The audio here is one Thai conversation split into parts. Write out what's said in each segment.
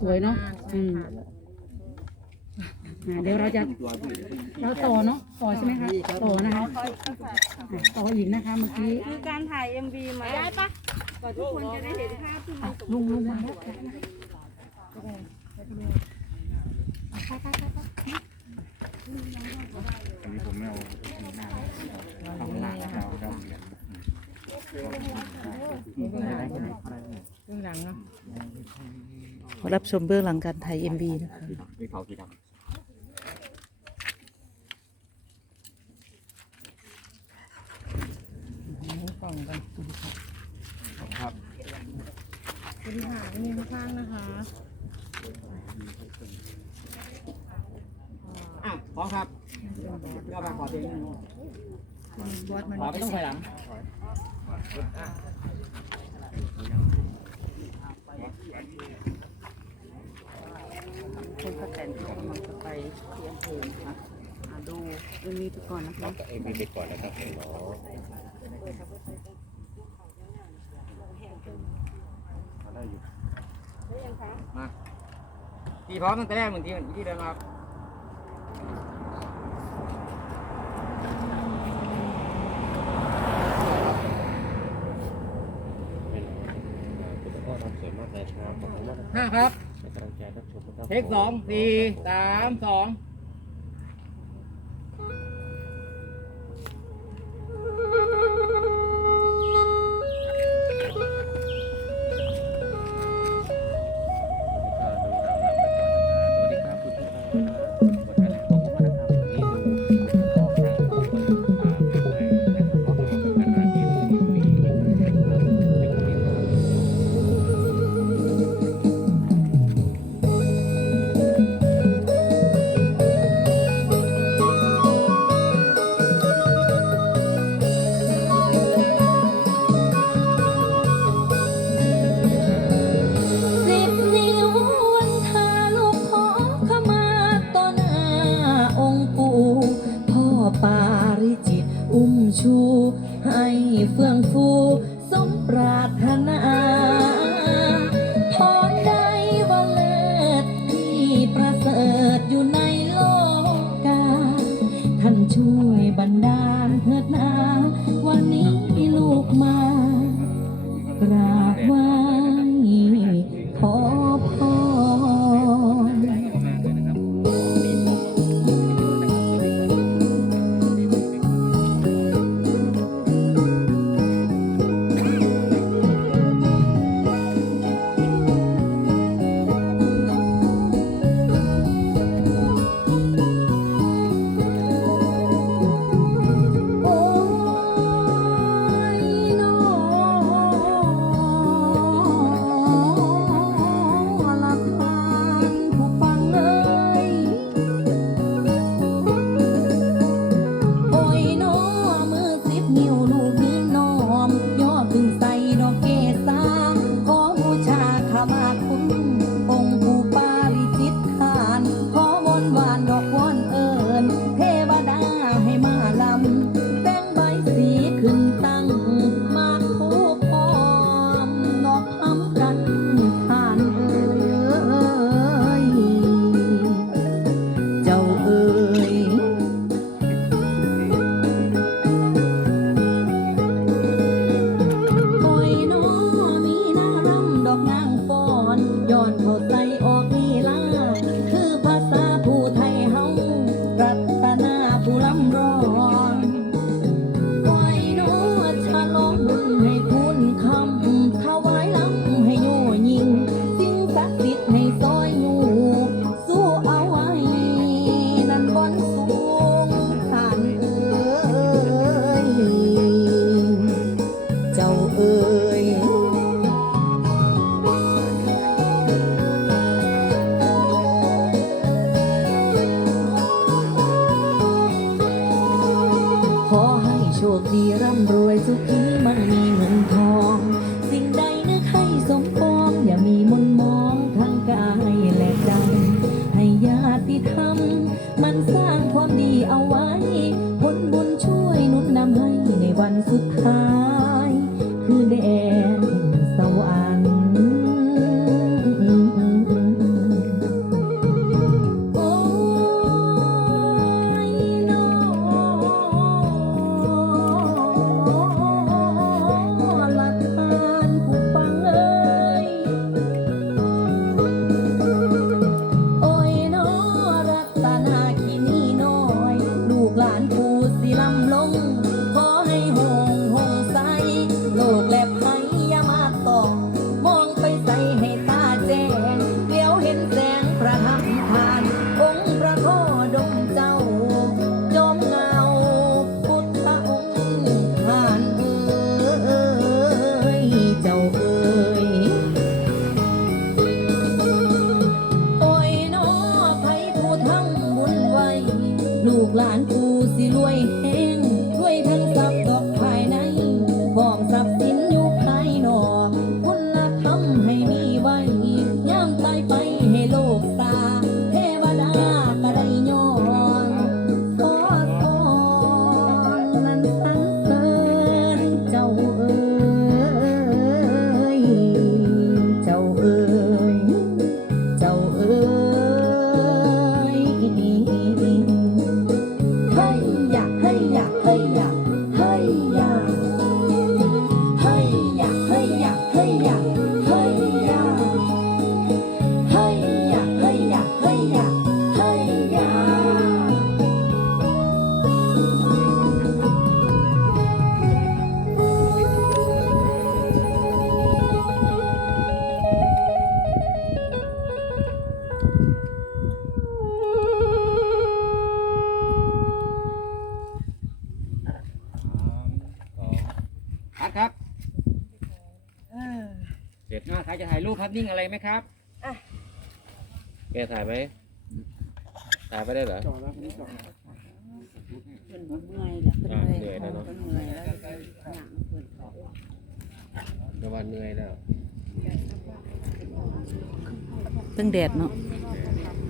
สวยเนาะอืมอ่าเดี๋ยวเราจะเราต่อเนาะต่อใช่ไหมคะต่อนะคะอะต่ออีกนะคะเมื่อกี้คือการถ่าย MV มาได้ปะก่อนทุกคนจะได้เห็นภาพที่มันลุงลุงมาแล้วอันนี้ผมไม่เอาหน้าเอาหน้าเอาเอาเหรียญ รับชมเบื้องหลังการถ่าย MV นะคะมีเขาสีดำครับบริหารมีข้างนะคะอะพร้อมครับก็มาขอเพลงนึงขอไม่ต้องถอยหลัง คนก็แต่งตัวมันจะไปเที่ยงคืนค่ะอ่าดู MV ไปก่อนนะคะ เอ็มวีไปก่อนนะครับเนาะได้อยู่มาทีพร้อมตั้งแต่แรกเหมือนทีที่เดินมาครับเป็นคุณพ่อทำสวยมากเลยครับขอบคุณมากนะห้าครับเป็นกำลังใจรับชมนะครับ เทคสองสี่สามสอง เฟื่องฟูสมปรารถนาพรใดว่าเลิศที่ประเสริฐอยู่ในโลกา ท่านช่วยบันดาลเถิดนา วันนี้ลูกมากราามาคุณอง คดีร่ำรวยสุขีมันมีเงินทอง สิ่งใดนึกให้สมปอง อย่ามีมนมองทางกายและใจให้ญาติธรรม มันสร้างความดีเอาไว้ ผลบุญช่วยนุนนำให้ในวันสุดท้าย เด็ดหน้าใครจะถ่ายรูปครับนิ่งอะไรไหมครับแกถ่ายไหมถ่ายไปได้เหรอเพิ่นเมื่อยแหละเพิ่นอ่าเมื่อยเหนื่อยแล้วเนาะเพิ่นเมื่อยแล้วก็หนังเพิ่นออกตะวันเหนื่อยแล้วตั้งแดดเนาะ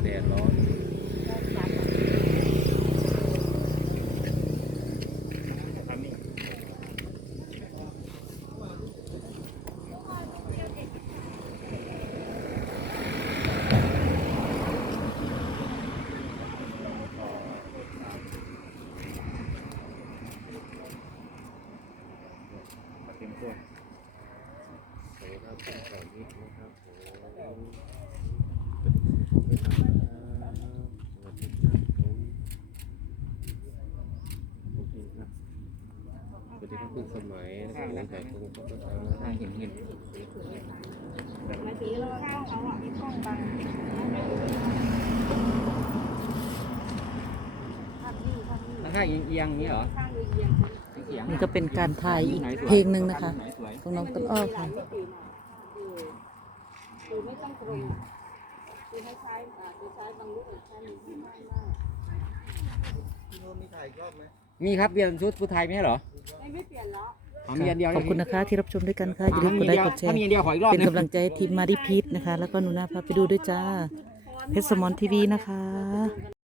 แดดร้อน อ่าเข้างเอียงเอียงนี้เหรอนี่ก็เป็นการถ่ายอีกเพลงหนึ่งนะคะ ของน้องต้นอ้อค่ะมีครับเปลี่ยนชุดผู้ไทยไหมเหรอไม่เปลี่ยนแล้ว อ๋อมีอันเดียวขอบคุณนะคะที่รับชมด้วยกันค่ะอย่าลืมกดไลค์กดแชถ้าร์มีอันเดียวขออีกรอบเป็นหนึงกำลังใจให้ทีมมาดิพีทนะคะ แล้วก็หนูนาพาไปดูด้วยจ้าเพชรสมอนทีวีนะคะ